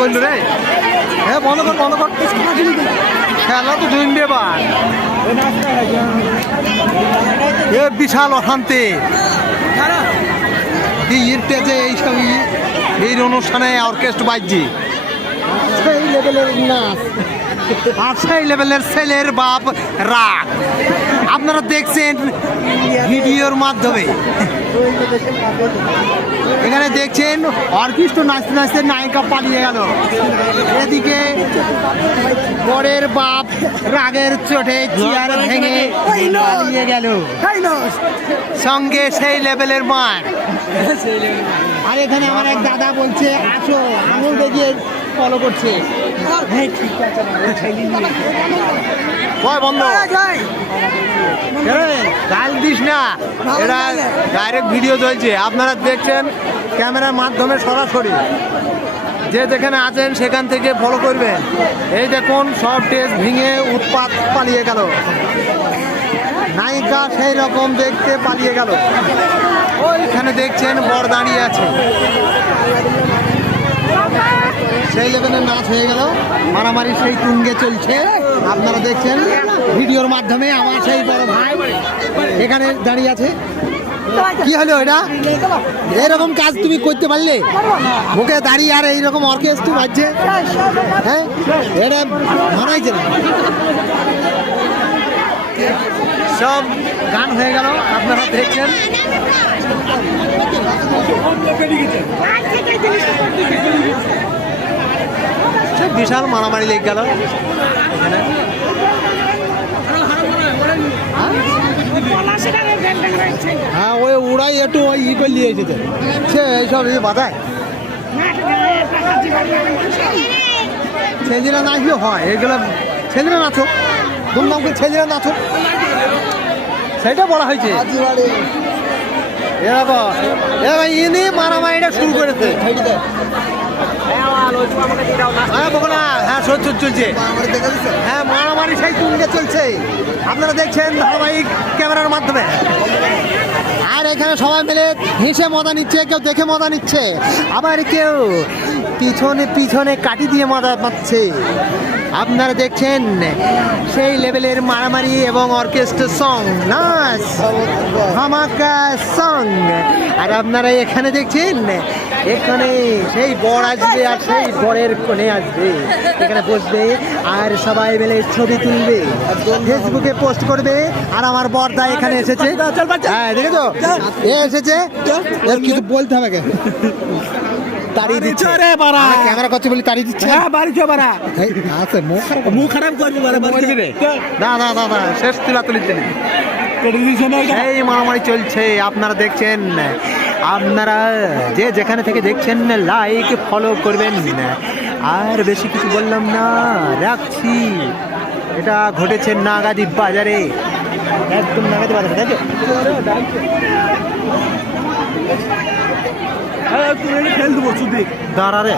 করলো রে, হ্যাঁ বন্ধ কর বন্ধ কর, খেলা তো জমবে এবার। এ বিশাল অশান্তি এইসব এই অনুষ্ঠানে অর্কেস্ট্রা বাজছে, সেই লেভেলের নাচ আর সেই লেভেলের ছেলের বাপ রাগ আপনারা দেখছেন ভিডিওর মাধ্যমে। এখানে দেখছেন অর্কেস্ট্রা নাচতে নাচতে নায়িকা পালিয়ে গেল, এদিকে বরের বাপ রাগের চোটে চেয়ার ভেঙে পালিয়ে গেল, সঙ্গে সেই লেভেলের মার। আর এখানে আমার এক দাদা বলছে আসো, আঙুল দেখিয়ে ফলো করছে। বন্ধ গাল দিস না, এটা ডাইরেক্ট ভিডিও চলছে, আপনারা দেখছেন ক্যামেরার মাধ্যমে সরাসরি। যে যেখানে আছেন সেখান থেকে ফলো করবেন। এই দেখুন সব টেস্ট ভেঙে উৎপাত পালিয়ে গেল, নায়িকা সেই রকম দেখতে পালিয়ে গেল। ওইখানে দেখছেন বর দাঁড়িয়ে আছে, সেই লেভেলের নাচ হয়ে গেল, মারামারি সেই তুঙ্গে চলছে। আপনারা দেখছেন ভিডিওর মাধ্যমে। আমার সেই বড় ভাই এখানে দাঁড়িয়ে আছে। কি হলো এটা? এরকম কাজ তুমি করতে পারলে? মুখে দাঁড়িয়ে আর এইরকম অর্কেস্ট্রা বাজছে, হ্যাঁ এটা মানাইছে না। সব গান হয়ে গেল, আপনারা দেখছেন। বিশাল মারামারি লেগে গেল এখানে। হ্যাঁ ওই ওরাই একটু ওই ই করে নিয়েছে, সে এইসব বাধায় ছেলেরা নাচলেও হয়, এগুলো ছেলেরা নাচো, ধুমধাম করে ছেলেরা নাচো, সেটা বলা হয়েছে। এরকম ইনি মারামারিটা শুরু করেছে। হ্যাঁ সত্যি চলছে, হ্যাঁ মারামারি সেই তুঙ্গে চলছে, আপনারা দেখছেন ধারাবাহিক ক্যামেরার মাধ্যমে। আর এখানে সবাই মিলে হেসে মজা নিচ্ছে, কেউ দেখে মজা নিচ্ছে, আবার কেউ পিছনে পিছনে কাটি দিয়ে মজা পাচ্ছে। আপনারা দেখছেন সেই লেভেলের মারামারি এবং অর্কেস্ট্রা সং, নাচ, ধামাকা সং। আর আপনারা এখানে দেখছেন এখানে সেই বর আসবে আর সেই বরের কোণে আসবে, এখানে বসবে আর সবাই মিলে ছবি তুলবে, ফেসবুকে পোস্ট করবে। আর আমার বরদা এখানে এসেছে, হ্যাঁ দেখেছো এ এসেছে, এর কিছু বলতে হবে কে তাড়িয়ে দিচ্ছে, ক্যামেরা করছে বলে তাড়িয়ে দিচ্ছে। মুখ খারাপ করবে, না না না না শেষ তুলা তুলিতে এই মারামারি চলছে। আপনারা দেখছেন, আপনারা যে যেখানে থেকে দেখছেন লাইক ফলো করবেন। আর বেশি কিছু বললাম না, রাখছি। এটা ঘটেছে নাগাদি বাজারে, একদম নাগাদি বাজারে, তাই তো? দাঁড়া রে।